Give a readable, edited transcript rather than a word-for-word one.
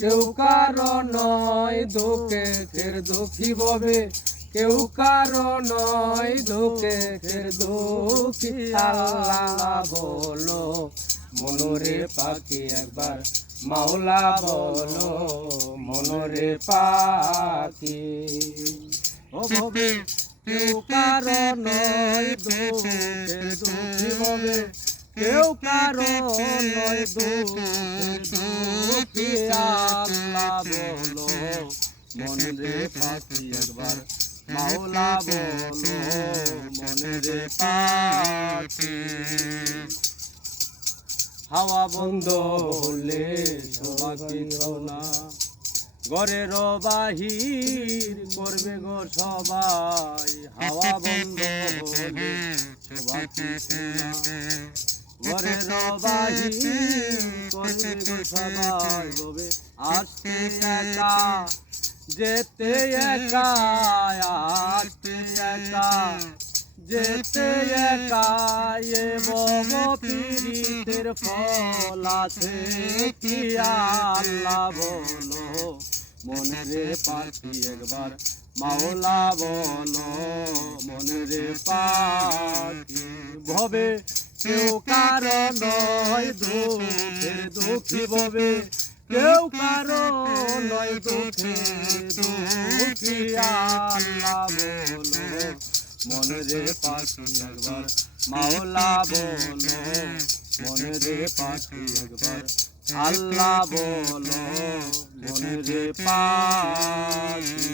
কেউ কারো নয় দুঃখের দুঃখী ববে, কেউ কারো নয় দুঃখের দুঃখী। আল্লাহ বলো মনরে পাখি একবার, মাওলা বলো মনরে পাখি। ও ভবে কেউ কারো নয় দুঃখের দুঃখী ববে, কেউ কারো নয় দুঃখের দুঃখী। আল্লাহ বলো মনরে পাখি একবার, মাওলা বলো মনরে পাখি। হাওয়া বন্ধ হলে শোভাকি না, ঘরের বাহির করবে গো সবাই। হাওয়া বন্ধ হলে শোভাকি না, ঘরের বাহির করবে গো সবাই। ববে আসতে একা যেতে একা, আসতে একা যেতে একা। এ বব পীড়িতের ফল আছে কি? আল্লাহ বলো মনরে পাখি একবার, মাওলা বলো মনরে পাখি। ভবে কেউ কারো নয় দুঃখের দুঃখী ববে, কেউ কারো নয় দুঃখের দুঃখী। আল্লাহ বলো মনরে পাখি একবার, মাওলা বলো মনরে পাখি একবার। আল্লাহ বলো মনরে পাখি।